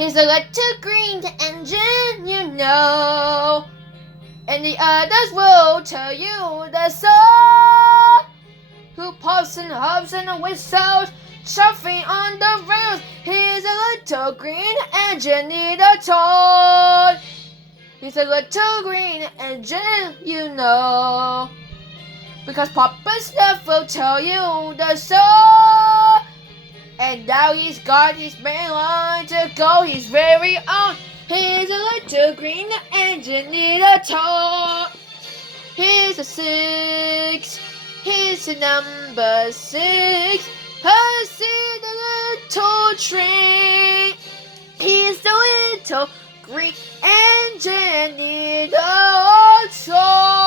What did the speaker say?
He's a little green engine, you know. And the others will tell you the song. Who puffs and huffs and whistles, shuffling on the rails. He's a little green engine in a toy. He's a little green engine, you know. Because Papa Snuff will tell you the song. And now he's got his main line to go, his very own. Here's a little green engine in a toy. Here's a 6. Here's a number 6. Percy the little train. He's the little green engine in a toy.